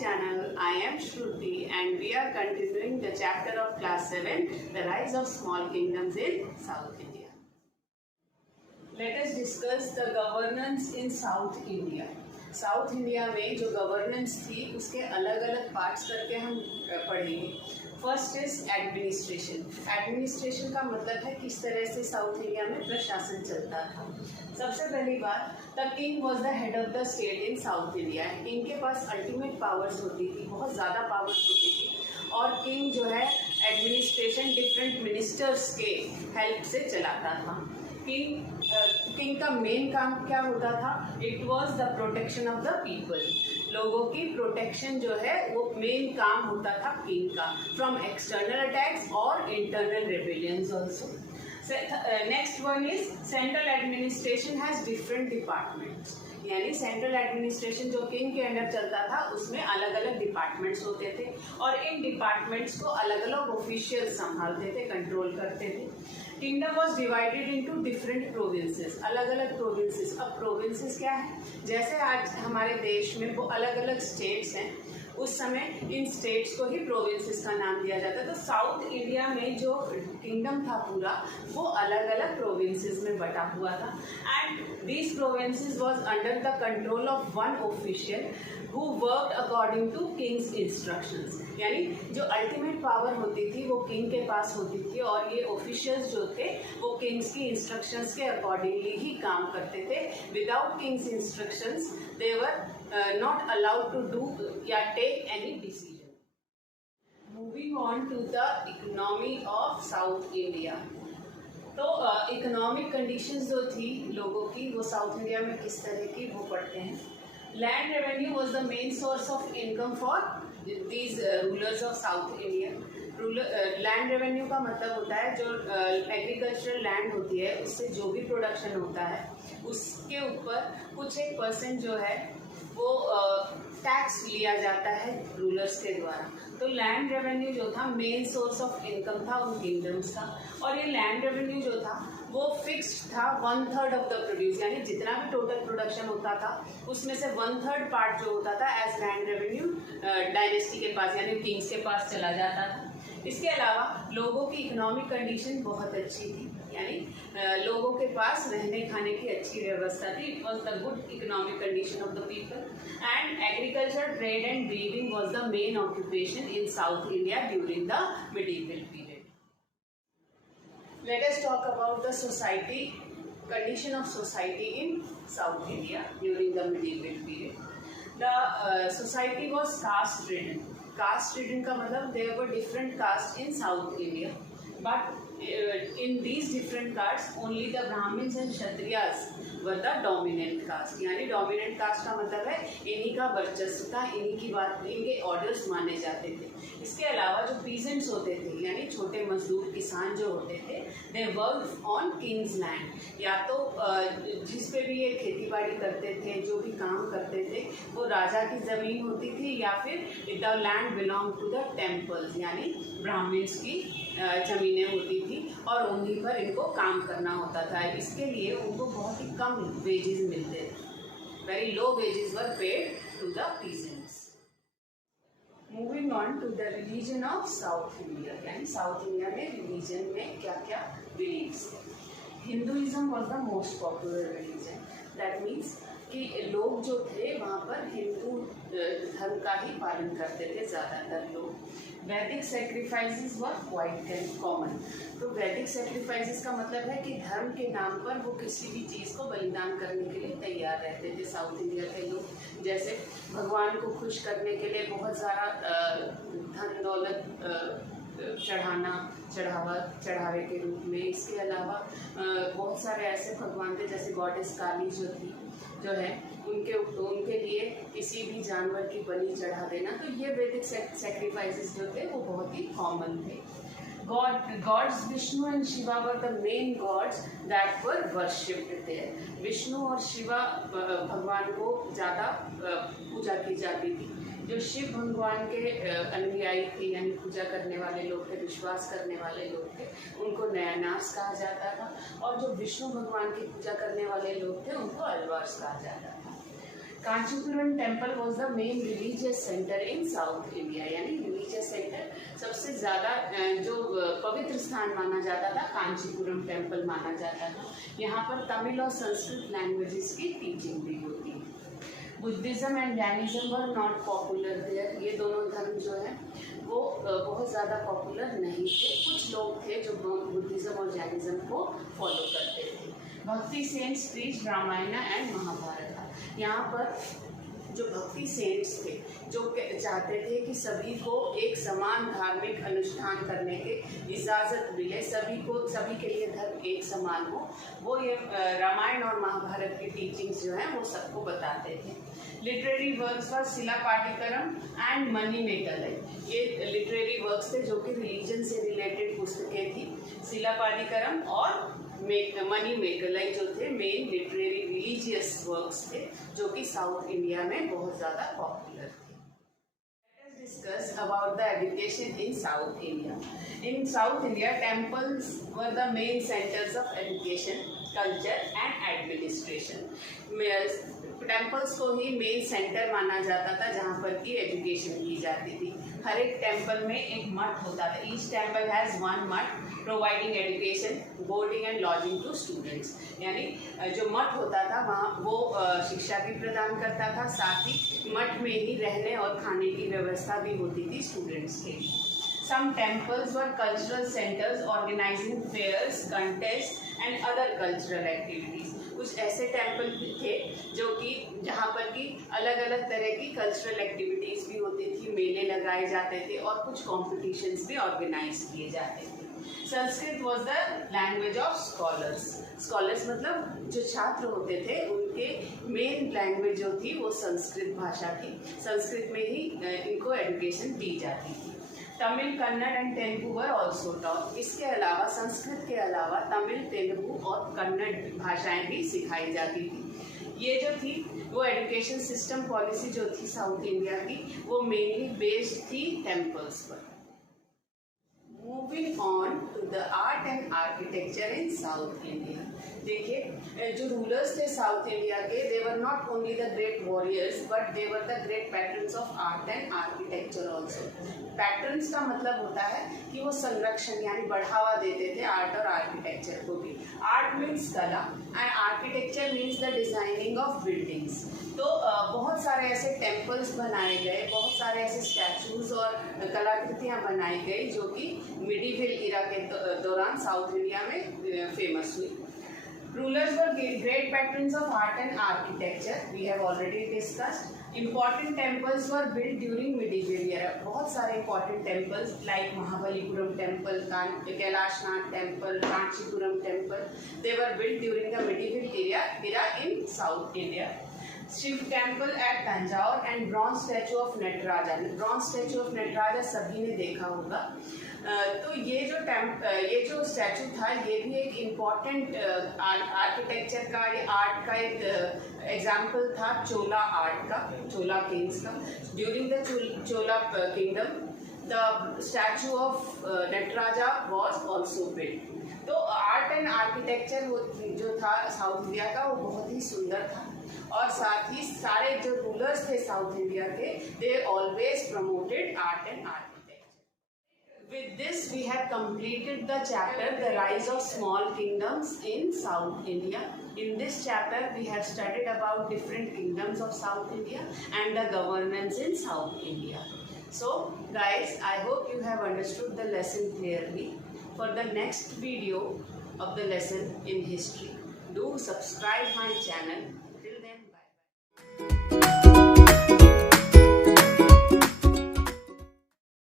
channel. I am Shruti and we are continuing the chapter of class 7, The Rise of Small Kingdoms in South India. Let us discuss the governance in South India. South India में जो governance थी उसके अलग अलग parts करके हम पढ़ेंगे. First is administration. Administration का मतलब है किस तरह से साउथ इंडिया में प्रशासन चलता था. सबसे पहली बात, the king was the head of the state in south India. King के पास अल्टीमेट पावर्स होती थी, बहुत ज़्यादा पावर्स होती थी और किंग जो है एडमिनिस्ट्रेशन डिफरेंट मिनिस्टर्स के हेल्प से चलाता था. किंग का मेन काम क्या होता था? It was the protection of the people. लोगों की प्रोटेक्शन जो है वो मेन काम होता था किंग का, फ्रॉम एक्सटर्नल अटैक्स और internal rebellions also. Next one is central administration has different departments. यानी सेंट्रल एडमिनिस्ट्रेशन जो किंग के अंडर चलता था उसमें अलग अलग डिपार्टमेंट्स होते थे और इन डिपार्टमेंट्स को अलग अलग ऑफिशियल संभालते थे, कंट्रोल करते थे. Kingdom was divided into different provinces. अलग अलग प्रोविंसेस. अब प्रोविंसेस क्या है? जैसे आज हमारे देश में वो अलग अलग स्टेट्स हैं, उस समय इन स्टेट्स को ही प्रोविंसेस का नाम दिया जाता है. तो साउथ इंडिया में जो किंगडम था पूरा वो अलग अलग प्रोविंसेस में बटा हुआ था. And these provinces was under the control of one official who worked according to king's instructions. यानी जो अल्टीमेट पावर होती थी वो किंग के पास होती थी और ये ऑफिशियल्स जो थे वो किंग्स की इंस्ट्रक्शंस के अकॉर्डिंगली ही काम करते थे. Without Kings instructions they were not allowed to do या take any decision. Moving on to the economy of South India. तो इकोनॉमिक कंडीशंस जो थी लोगों की वो साउथ इंडिया में किस तरह की वो पढ़ते हैं. Land revenue was the main source of income for these rulers of South India. Land revenue का मतलब होता है जो एग्रीकल्चरल लैंड होती है उससे जो भी प्रोडक्शन होता है उसके ऊपर कुछ एक परसेंट जो है वो टैक्स लिया जाता है रूलर्स के द्वारा. तो लैंड रेवेन्यू जो था मेन सोर्स ऑफ इनकम था उन किंगडम्स का. और ये लैंड रेवेन्यू जो था वो फिक्स्ड था 1/3 ऑफ द प्रोड्यूस. यानी जितना भी टोटल प्रोडक्शन होता था उसमें से 1/3 पार्ट जो होता था एज लैंड रेवेन्यू डायनेस्टी के पास यानी किंग्स के पास चला जाता था. इसके अलावा लोगों की इकोनॉमिक कंडीशन बहुत अच्छी थी. यानी लोगों के पास रहने खाने की अच्छी व्यवस्था थी. It was the good economic condition of the people. And agriculture, trade and weaving was the main occupation in south India during the medieval period. Let us talk about the society, condition of society in South India during the medieval period. The society was caste ridden. Caste ridden का मतलब there were different castes in South India, but in these different castes only the Brahmins and Kshatriyas were the dominant caste. यानी dominant caste का मतलब है इन्हीं का वर्चस्व था, इन्हीं की बात, इनके ऑर्डर्स माने जाते थे. इसके अलावा जो पीजेंट्स होते थे यानी छोटे मजदूर किसान जो होते थे they work on Kings land. या तो जिस पे भी ये खेती बाड़ी करते थे, जो भी काम करते थे वो राजा की ज़मीन होती थी या फिर the land belong to the temples यानी ब्राह्मण्स की ज़मीनें होती थी और उन्हीं पर इनको काम करना होता था. इसके लिए उनको बहुत ही कम वेजेस मिलते थे. Very low wages were paid to the peasants. Moving on to the religion of South India. यानी साउथ इंडिया में रिलीजन में क्या क्या बिलीव्स थे. Hinduism was the most popular religion. That means कि लोग जो थे वहाँ पर हिंदू धर्म का ही पालन करते थे ज़्यादातर लोग. वैदिक सेक्रीफाइसेस वर क्वाइट कॉमन. तो वैदिक सेक्रीफाइसेस का मतलब है कि धर्म के नाम पर वो किसी भी चीज़ को बलिदान करने के लिए तैयार रहते थे साउथ इंडिया के लोग. जैसे भगवान को खुश करने के लिए बहुत सारा धन दौलत चढ़ावे के रूप में. इसके अलावा बहुत सारे ऐसे भगवान थे जैसे गॉडेस काली जो है उनके लिए किसी भी जानवर की बलि चढ़ा देना. तो ये वैदिक सेक्रीफाइसेस जो थे वो बहुत ही कॉमन थे. Gods Vishnu and Shiva were the main gods that were worshipped there. Vishnu और शिवा भगवान को ज़्यादा पूजा की जाती थी. जो शिव भगवान के अनुयायी थे यानी पूजा करने वाले लोग थे, विश्वास करने वाले लोग थे, उनको नयनास कहा जाता था. और जो विष्णु भगवान की पूजा करने वाले लोग थे उनको अलवार्स कहा जाता था. Kanchipuram temple was the main religious centre in south India, यानी रिलीजियस सेंटर सबसे ज़्यादा जो पवित्र स्थान माना जाता था कांचीपुरम टेम्पल माना जाता था। यहाँ पर तमिल और संस्कृत लैंग्वेजेस की टीचिंग भी होती है। Buddhism and Jainism were not popular there, ये दोनों धर्म जो है वो बहुत ज़्यादा पॉपुलर नहीं थे। कुछ लोग थे जो बुद्धिज़्म और जैनिज़्म को फॉलो करते थे। Bhakti saints preach Ramayana and Mahabharata. यहाँ पर जो भक्ति सेंट्स थे जो चाहते थे कि सभी को एक समान धार्मिक अनुष्ठान करने के इजाज़त मिले, सभी के लिए धर्म एक समान हो, वो ये रामायण और महाभारत की टीचिंग्स जो हैं वो सबको बताते थे। लिटरेरी वर्क्स व शिलापाटिकरम एंड मणिमेगलाई, ये लिटरेरी वर्क्स थे जो कि रिलीजन से रिलेटेड पुस्तकें थी। शिलापाटिकरम और मणिमेगलाई जो थे मेन लिटरेरी रिलीजियस वर्क्स थे जो कि साउथ इंडिया में बहुत ज़्यादा पॉपुलर थे। Let us discuss about the education in South India. In South India, temples were the main centers of education, culture and administration. Temples को ही मेन सेंटर माना जाता था जहाँ पर की एजुकेशन की जाती थी। हर एक टेम्पल में एक मठ होता था। Each temple has one math providing education, boarding and lodging to students, यानी जो मठ होता था वहाँ वो शिक्षा भी प्रदान करता था, साथ ही मठ में ही रहने और खाने की व्यवस्था भी होती थी स्टूडेंट्स के लिए। Some temples were cultural centers organizing fairs, contests and other cultural activities. कुछ ऐसे टेम्पल थे जो कि जहाँ पर कि अलग अलग तरह की कल्चरल एक्टिविटीज़ भी होती थी, मेले लगाए जाते थे और कुछ कॉम्पिटिशन्स भी ऑर्गेनाइज किए जाते थे। Sanskrit was the language of scholars. Scholars मतलब जो छात्र होते थे उनके मेन लैंग्वेज जो थी वो संस्कृत भाषा थी। संस्कृत में ही इनको एजुकेशन दी जाती थी। Tamil, Kannada and Telugu were also taught. इसके अलावा संस्कृत के अलावा तमिल, तेलुगु और कन्नड़ भाषाएं भी सिखाई जाती थी। ये जो थी वो एजुकेशन सिस्टम पॉलिसी जो थी साउथ इंडिया की वो मेनली बेस्ड थी टेम्पल्स पर। Moving on to the art and architecture in south India. देखिए जो रूलर्स थे साउथ इंडिया के, they were not only the great warriors but they were the great patterns of art and architecture also. Patterns का मतलब होता है कि वो संरक्षण यानी बढ़ावा देते थे आर्ट और आर्किटेक्चर को भी। आर्ट मीन्स कला and architecture means the designing of buildings. तो बहुत सारे ऐसे टेम्पल्स बनाए गए, बहुत सारे ऐसे स्टैचूज और कलाकृतियाँ बनाई गई जो कि मिडीवल इरा के दौरान साउथ इंडिया में फेमस हुई। Rulers were great patrons of art and architecture. We have already discussed. Important temples were built during medieval era. बहुत सारे important temples like Mahabalipuram temple, Kailashnath temple, Kanchipuram temple, they were built during the medieval era in South India. Shiva temple at Thanjavur and bronze statue of Nataraja. Bronze statue of Nataraja सभी ने देखा होगा। तो ये जो statue था ये भी एक इम्पॉर्टेंट आर्किटेक्चर का, ये आर्ट का एक एग्जाम्पल था चोला आर्ट का, चोला किंग्स का। During the Chola kingdom the statue of Nataraja was also built. तो आर्ट एंड आर्किटेक्चर जो था साउथ इंडिया का वो बहुत ही सुंदर था और साथ ही सारे जो रूलर्स थे साउथ इंडिया के, they always promoted art and architecture. With this we have completed the chapter The Rise of Small Kingdoms in South India. In this chapter we have studied about different kingdoms of South India and the governance in South India. So guys, I hope you have understood the lesson clearly. For the next video of the lesson in history, do subscribe my channel